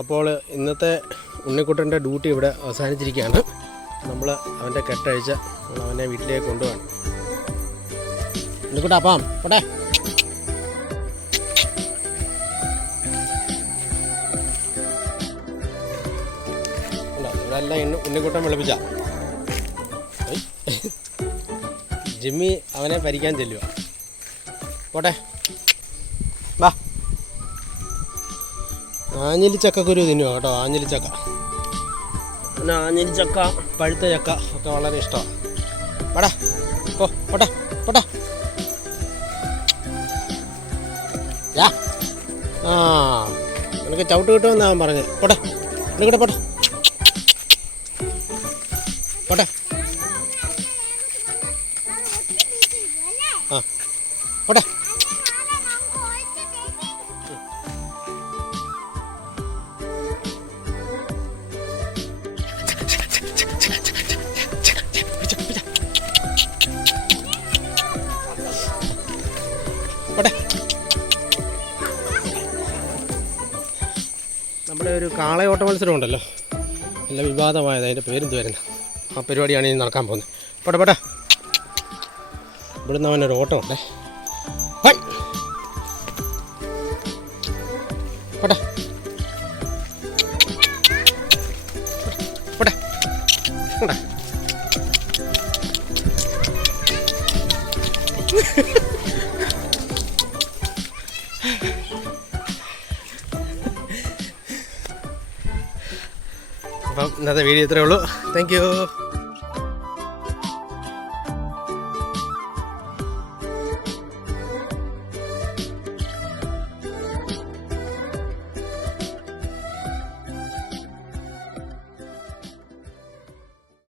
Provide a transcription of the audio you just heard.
അപ്പോൾ ഇന്നത്തെ ഉണ്ണിക്കുട്ടൻ്റെ ഡ്യൂട്ടി ഇവിടെ അവസാനിച്ചിരിക്കുകയാണ്. നമ്മൾ അവൻ്റെ കെട്ടഴിച്ച് അവനെ വീട്ടിലേക്ക് കൊണ്ടുപോകണം. ഉണ്ണിക്കുട്ടാ അപ്പം പോട്ടെ. ഇവിടെ എല്ലാം ഉണ്ണിക്കുട്ടൻ വിളിപ്പിച്ച ജിമ്മി അവനെ ഭരിക്കാൻ ചെല്ലുക. പോട്ടെ വാ. ആഞ്ഞിലിച്ചക്കുരു തിന്നുക കേട്ടോ. ആഞ്ഞിലിച്ചക്ക, പിന്നെ ആഞ്ഞിലിച്ചക്ക, പഴുത്ത ചക്ക ഒക്കെ വളരെ ഇഷ്ടമാണ്. പോടാ പോട്ടെ പോട്ടെ. ആ എനിക്ക് ചവിട്ട് കിട്ടുമെന്നാ ഞാൻ പറഞ്ഞത്. പോട്ടെ എന്നിട്ട് പോട്ടെ പോട്ടെ. ആ പോട്ടെ. നമ്മുടെ ഒരു കാളയോട്ട മത്സരം ഉണ്ടല്ലോ, നല്ല വിവാദമായത്. അതിൻ്റെ പേരെന്ത് വരുന്ന ആ പരിപാടിയാണ് ഇനി നടക്കാൻ പോകുന്നത്. പോട്ടെ പോട്ടെ. ഇവിടുന്ന് അവനൊരു ഓട്ടമുണ്ടേ. പോട്ടെ പോട്ടെ പോട്ടെ. അപ്പം ഇന്നത്തെ വീഡിയോ ഇത്രയേ ഉള്ളൂ. Thank you.